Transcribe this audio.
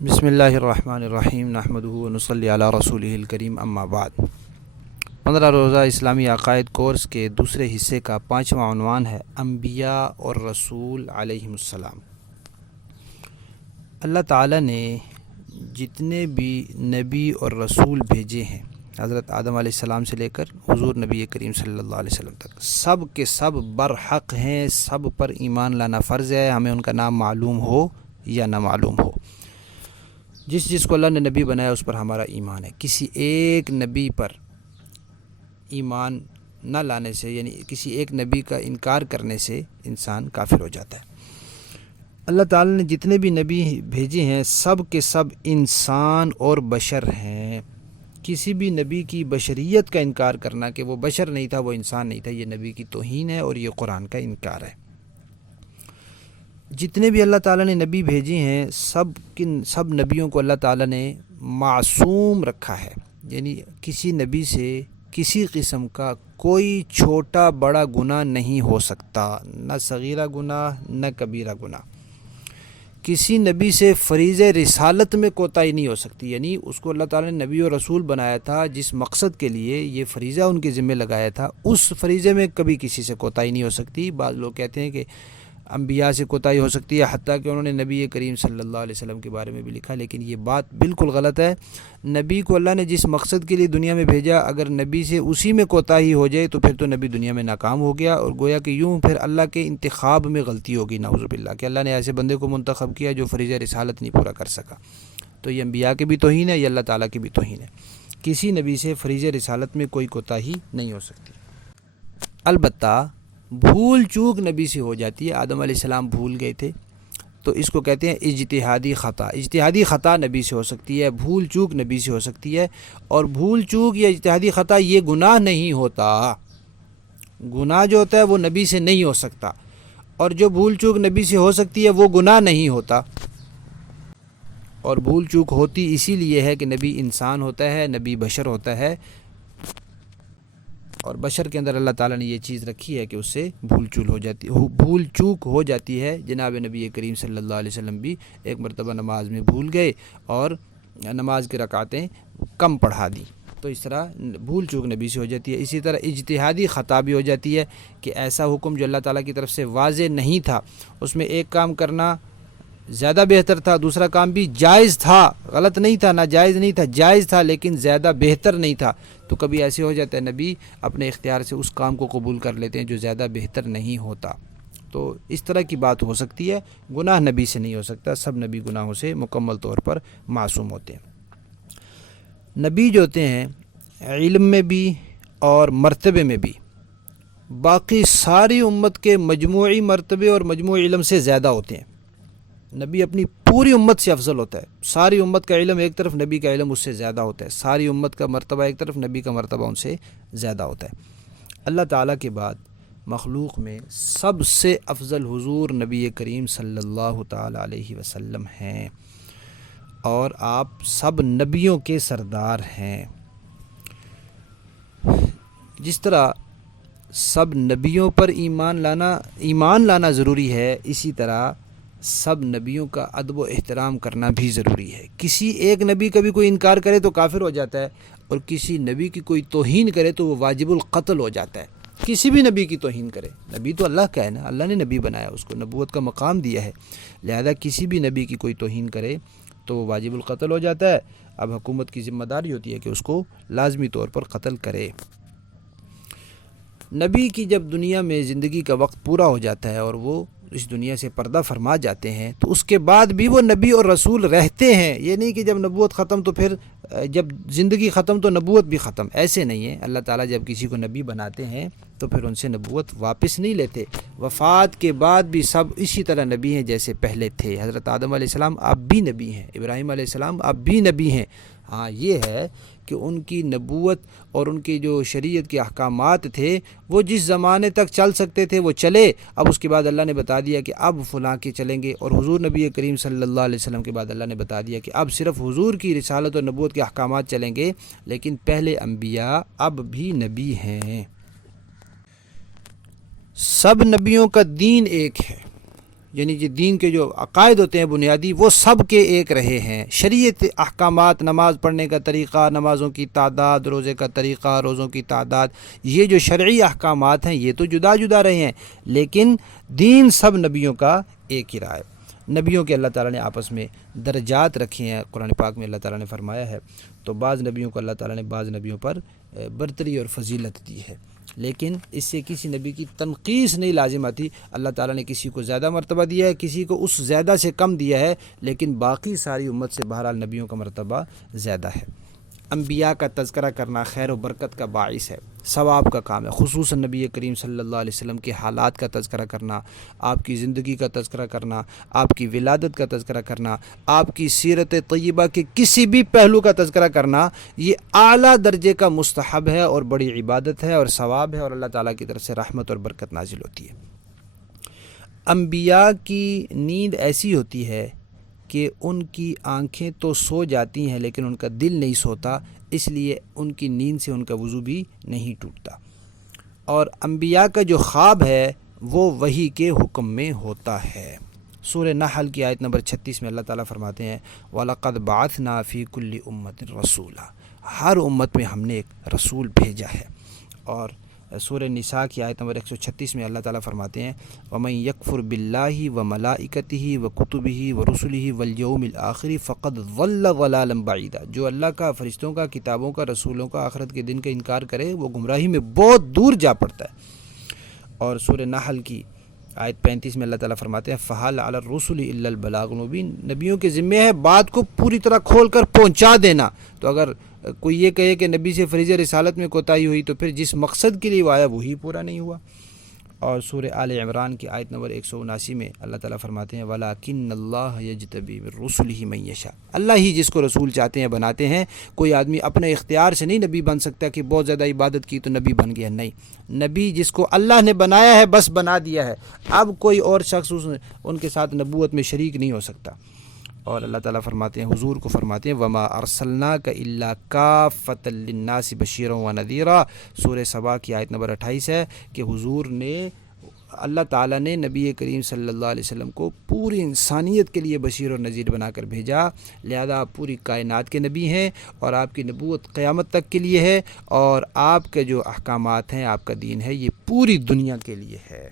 بسم اللہ الرحمن الرحیم نحمدہ ونصلی علی رسولہ الکریم اما بعد 15 روزہ اسلامی عقائد کورس کے دوسرے حصے کا 5واں عنوان ہے انبیاء اور رسول علیہم السلام۔ اللہ تعالیٰ نے جتنے بھی نبی اور رسول بھیجے ہیں حضرت آدم علیہ السلام سے لے کر حضور نبی کریم صلی اللہ علیہ وسلم تک، سب کے سب برحق ہیں، سب پر ایمان لانا فرض ہے، ہمیں ان کا نام معلوم ہو یا نہ معلوم ہو۔ جس کو اللہ نے نبی بنایا اس پر ہمارا ایمان ہے۔ کسی ایک نبی پر ایمان نہ لانے سے، یعنی کسی ایک نبی کا انکار کرنے سے انسان کافر ہو جاتا ہے۔ اللہ تعالی نے جتنے بھی نبی بھیجے ہیں سب کے سب انسان اور بشر ہیں۔ کسی بھی نبی کی بشریت کا انکار کرنا کہ وہ بشر نہیں تھا، وہ انسان نہیں تھا، یہ نبی کی توہین ہے اور یہ قرآن کا انکار ہے۔ جتنے بھی اللہ تعالیٰ نے نبی بھیجے ہیں سب نبیوں کو اللہ تعالیٰ نے معصوم رکھا ہے، یعنی کسی نبی سے کسی قسم کا کوئی چھوٹا بڑا گناہ نہیں ہو سکتا، نہ صغیرہ گناہ نہ کبیرہ گناہ۔ کسی نبی سے فریضہ رسالت میں کوتاہی نہیں ہو سکتی، یعنی اس کو اللہ تعالیٰ نے نبی اور رسول بنایا تھا جس مقصد کے لیے یہ فریضہ ان کے ذمہ لگایا تھا، اس فریضے میں کبھی کسی سے کوتاہی نہیں ہو سکتی۔ بعض لوگ کہتے ہیں کہ انبیاء سے کوتاہی ہو سکتی ہے، حتیٰ کہ انہوں نے نبی کریم صلی اللہ علیہ وسلم کے بارے میں بھی لکھا، لیکن یہ بات بالکل غلط ہے۔ نبی کو اللہ نے جس مقصد کے لیے دنیا میں بھیجا، اگر نبی سے اسی میں کوتاہی ہو جائے تو پھر تو نبی دنیا میں ناکام ہو گیا، اور گویا کہ یوں پھر اللہ کے انتخاب میں غلطی ہوگی، نعوذ باللہ، کہ اللہ نے ایسے بندے کو منتخب کیا جو فریضہ رسالت نہیں پورا کر سکا۔ تو یہ انبیاء کی بھی توہین ہے، یہ اللہ تعالیٰ کی بھی توہین ہے۔ کسی نبی سے فریضہ رسالت میں کوئی کوتاہی نہیں ہو سکتی۔ البتہ بھول چوک نبی سے ہو جاتی ہے۔ آدم علیہ السلام بھول گئے تھے تو اس کو کہتے ہیں اجتہادی خطا۔ اجتہادی خطا نبی سے ہو سکتی ہے، بھول چوک نبی سے ہو سکتی ہے، اور بھول چوک یا اجتہادی خطا یہ گناہ نہیں ہوتا۔ گناہ جو ہوتا ہے وہ نبی سے نہیں ہو سکتا، اور جو بھول چوک نبی سے ہو سکتی ہے وہ گناہ نہیں ہوتا۔ اور بھول چوک ہوتی اسی لیے ہے کہ نبی انسان ہوتا ہے، نبی بشر ہوتا ہے، اور بشر کے اندر اللہ تعالیٰ نے یہ چیز رکھی ہے کہ اس سے بھول چوک ہو جاتی ہے۔ جناب نبی کریم صلی اللہ علیہ وسلم بھی ایک مرتبہ نماز میں بھول گئے اور نماز کی رکعتیں کم پڑھا دیں، تو اس طرح بھول چوک نبی سے ہو جاتی ہے۔ اسی طرح اجتہادی خطا بھی ہو جاتی ہے کہ ایسا حکم جو اللہ تعالیٰ کی طرف سے واضح نہیں تھا، اس میں ایک کام کرنا زیادہ بہتر تھا، دوسرا کام بھی جائز تھا، غلط نہیں تھا، ناجائز نہیں تھا، جائز تھا لیکن زیادہ بہتر نہیں تھا، تو کبھی ایسے ہو جاتا ہے نبی اپنے اختیار سے اس کام کو قبول کر لیتے ہیں جو زیادہ بہتر نہیں ہوتا۔ تو اس طرح کی بات ہو سکتی ہے، گناہ نبی سے نہیں ہو سکتا، سب نبی گناہوں سے مکمل طور پر معصوم ہوتے ہیں۔ نبی جو ہوتے ہیں علم میں بھی اور مرتبے میں بھی باقی ساری امت کے مجموعی مرتبے اور مجموعی علم سے زیادہ ہوتے ہیں۔ نبی اپنی پوری امت سے افضل ہوتا ہے، ساری امت کا علم ایک طرف، نبی کا علم اس سے زیادہ ہوتا ہے، ساری امت کا مرتبہ ایک طرف، نبی کا مرتبہ ان سے زیادہ ہوتا ہے۔ اللہ تعالیٰ کے بعد مخلوق میں سب سے افضل حضور نبی کریم صلی اللہ تعالیٰ علیہ وسلم ہیں، اور آپ سب نبیوں کے سردار ہیں۔ جس طرح سب نبیوں پر ایمان لانا ضروری ہے، اسی طرح سب نبیوں کا ادب و احترام کرنا بھی ضروری ہے۔ کسی ایک نبی کا بھی کوئی انکار کرے تو کافر ہو جاتا ہے، اور کسی نبی کی کوئی توہین کرے تو وہ واجب القتل ہو جاتا ہے۔ کسی بھی نبی کی توہین کرے، نبی تو اللہ کا ہے نا، اللہ نے نبی بنایا، اس کو نبوت کا مقام دیا ہے، لہذا کسی بھی نبی کی کوئی توہین کرے تو وہ واجب القتل ہو جاتا ہے۔ اب حکومت کی ذمہ داری ہوتی ہے کہ اس کو لازمی طور پر قتل کرے۔ نبی کی جب دنیا میں زندگی کا وقت پورا ہو جاتا ہے اور وہ اس دنیا سے پردہ فرما جاتے ہیں، تو اس کے بعد بھی وہ نبی اور رسول رہتے ہیں۔ یہ نہیں کہ جب نبوت ختم تو پھر جب زندگی ختم تو نبوت بھی ختم، ایسے نہیں ہے۔ اللہ تعالیٰ جب کسی کو نبی بناتے ہیں تو پھر ان سے نبوت واپس نہیں لیتے، وفات کے بعد بھی سب اسی طرح نبی ہیں جیسے پہلے تھے۔ حضرت آدم علیہ السلام اب بھی نبی ہیں، ابراہیم علیہ السلام اب بھی نبی ہیں۔ ہاں یہ ہے کہ ان کی نبوت اور ان کی جو شریعت کے احکامات تھے وہ جس زمانے تک چل سکتے تھے وہ چلے، اب اس کے بعد اللہ نے بتا دیا کہ اب فلاں کے چلیں گے، اور حضور نبی کریم صلی اللہ علیہ وسلم کے بعد اللہ نے بتا دیا کہ اب صرف حضور کی رسالت اور نبوت کے احکامات چلیں گے، لیکن پہلے انبیاء اب بھی نبی ہیں۔ سب نبیوں کا دین ایک ہے، یعنی جو دین کے جو عقائد ہوتے ہیں بنیادی، وہ سب کے ایک رہے ہیں۔ شریعت احکامات، نماز پڑھنے کا طریقہ، نمازوں کی تعداد، روزے کا طریقہ، روزوں کی تعداد، یہ جو شرعی احکامات ہیں یہ تو جدا جدا رہے ہیں، لیکن دین سب نبیوں کا ایک ہی رہا ہے۔ نبیوں کے اللہ تعالیٰ نے آپس میں درجات رکھے ہیں، قرآن پاک میں اللہ تعالیٰ نے فرمایا ہے، تو بعض نبیوں کو اللہ تعالیٰ نے بعض نبیوں پر برتری اور فضیلت دی ہے، لیکن اس سے کسی نبی کی تنقیص نہیں لازم آتی۔ اللہ تعالیٰ نے کسی کو زیادہ مرتبہ دیا ہے، کسی کو اس زیادہ سے کم دیا ہے، لیکن باقی ساری امت سے بہرحال نبیوں کا مرتبہ زیادہ ہے۔ انبیاء کا تذکرہ کرنا خیر و برکت کا باعث ہے، ثواب کا کام ہے، خصوصاً نبی کریم صلی اللہ علیہ وسلم کے حالات کا تذکرہ کرنا، آپ کی زندگی کا تذکرہ کرنا، آپ کی ولادت کا تذکرہ کرنا، آپ کی سیرت طیبہ کے کسی بھی پہلو کا تذکرہ کرنا، یہ اعلیٰ درجے کا مستحب ہے اور بڑی عبادت ہے اور ثواب ہے، اور اللہ تعالیٰ کی طرف سے رحمت اور برکت نازل ہوتی ہے۔ انبیاء کی نیند ایسی ہوتی ہے کہ ان کی آنکھیں تو سو جاتی ہیں لیکن ان کا دل نہیں سوتا، اس لیے ان کی نیند سے ان کا وضو بھی نہیں ٹوٹتا۔ اور انبیاء کا جو خواب ہے وہ وحی کے حکم میں ہوتا ہے۔ سورہ نحل کی آیت نمبر 36 میں اللہ تعالیٰ فرماتے ہیں وَلَقَدْ بَعَثْنَا فِي كُلِّ أُمَّةٍ رَسُولًا، ہر امت میں ہم نے ایک رسول بھیجا ہے۔ اور سورہ نساء کی آیت نمبر 136 میں اللہ تعالیٰ فرماتے ہیں وَمَن يَكْفُرْ بِاللَّهِ وَمَلَائِكَتِهِ وَكُتُبِهِ وَرُسُلِهِ وَالْيَوْمِ الْآخِرِ فَقَدْ ضَلَّ ضَلَالًا بَعِيدًا، جو اللہ کا، فرشتوں کا، کتابوں کا، رسولوں کا، آخرت کے دن کا انکار کرے وہ گمراہی میں بہت دور جا پڑتا ہے۔ اور سورہ نحل کی آیت 35 میں اللہ تعالیٰ فرماتے ہیں فَحَلَ عَلَى الرُّسُلِ إِلَّا الْبَلَاغُ الْمُبِينُ، نبیوں کے ذمہ ہے بات کو پوری طرح کھول کر پہنچا دینا۔ تو اگر کوئی یہ کہے کہ نبی سے فریضہ رسالت میں کوتاہی ہوئی تو پھر جس مقصد کے لیے وہ آیا وہی پورا نہیں ہوا۔ اور سورہ آل عمران کی آیت نمبر 179 میں اللہ تعالیٰ فرماتے ہیں وَلَٰكِنَّ اللَّهَ يَجْتَبِي مِن رُّسُلِهِ مَن يَشَاءُ، اللہ ہی جس کو رسول چاہتے ہیں بناتے ہیں، کوئی آدمی اپنے اختیار سے نہیں نبی بن سکتا کہ بہت زیادہ عبادت کی تو نبی بن گیا، نہیں، نبی جس کو اللہ نے بنایا ہے بس بنا دیا ہے، اب کوئی اور شخص ان کے ساتھ نبوت میں شریک نہیں ہو سکتا۔ اور اللہ تعالیٰ فرماتے ہیں، حضور کو فرماتے ہیں وَمَا أَرْسَلْنَاكَ إِلَّا كَافَّةً لِلنَّاسِ بَشِيرًا وَنَذِيرًا، سورہ سبا کی آیت نمبر 28 ہے کہ حضور نے، اللہ تعالیٰ نے نبی کریم صلی اللہ علیہ وسلم کو پوری انسانیت کے لیے بشیر اور نذیر بنا کر بھیجا، لہذا آپ پوری کائنات کے نبی ہیں اور آپ کی نبوت قیامت تک کے لیے ہے، اور آپ کے جو احکامات ہیں، آپ کا دین ہے، یہ پوری دنیا کے لیے ہے۔